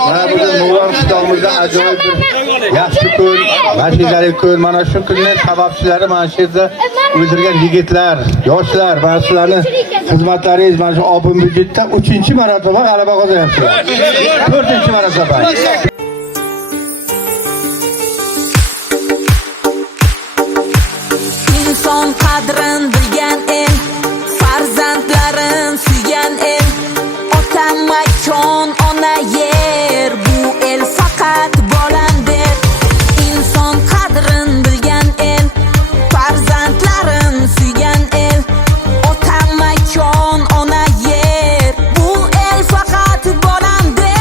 Mana bu Mo'g'ul qishlog'imizda ajoyib bir yaxshi ko'l, mashinalar ko'l. Mana shu kunning sababchilari mana shu yerda o'zirgan yigitlar, yoshlar, va sizlarni xizmatlaringiz mana shu obim budjetda 3-marotaba g'alaba qozonyapsizlar. 4-marotaba. İnson qadrin bilgan el, farzandlarin suygan el, ota makon, ona yer, bu el faqat bolam der. İnson qadrin bilgan el, farzandlarin suygan el, ota makon, ona yer, bu el faqat bolam der.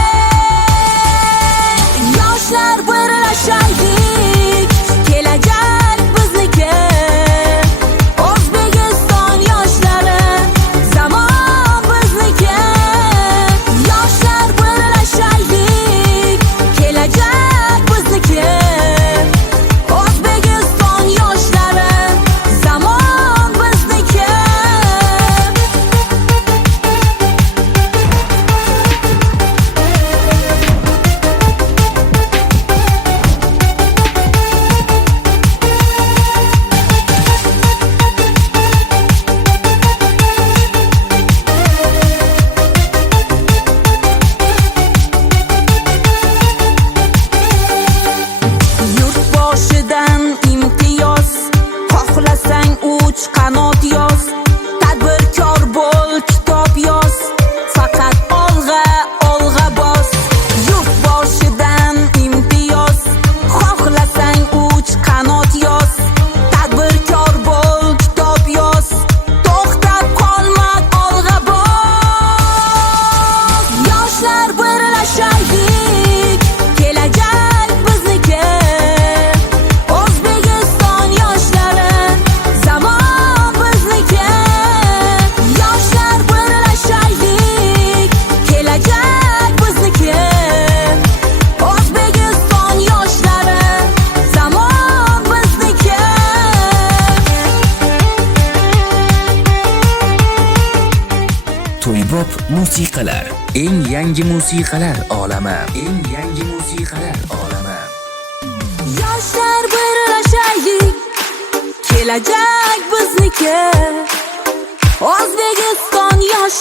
Yoshlar birlashaylik, kelajak bizniki. O'zbekiston yoshlari, zamon bizniki. Yoshlar birlashaylik, kelajak bizniki. O'zbekiston yoshlari, zamon bizniki. Yurt boshidan imtiyoz, xohlasang uch qanot yoz. Tadbirkor bo'l, kitob yoz, faqat olg'a, olg'a bos. Yurt boshidan imtiyoz, xohlasang uch qanot yoz. Tadbirkor bo'l, kitob yoz, to'xtab qolma, olg'a bos. Yoshlar birlashaylik, kelajak bizniki. O'zbekiston yoshlari, zamon bizniki. Yoshlar birlashaylik, kelajak bizniki. O'zbekiston yoshlari, zamon bizniki. To'ybob musiqalar, eng yangi musiqalar olami, eng yangi musiqalar olami. Yoshlar birlashaylik, kelajak bizniki. O'zbekiston yosh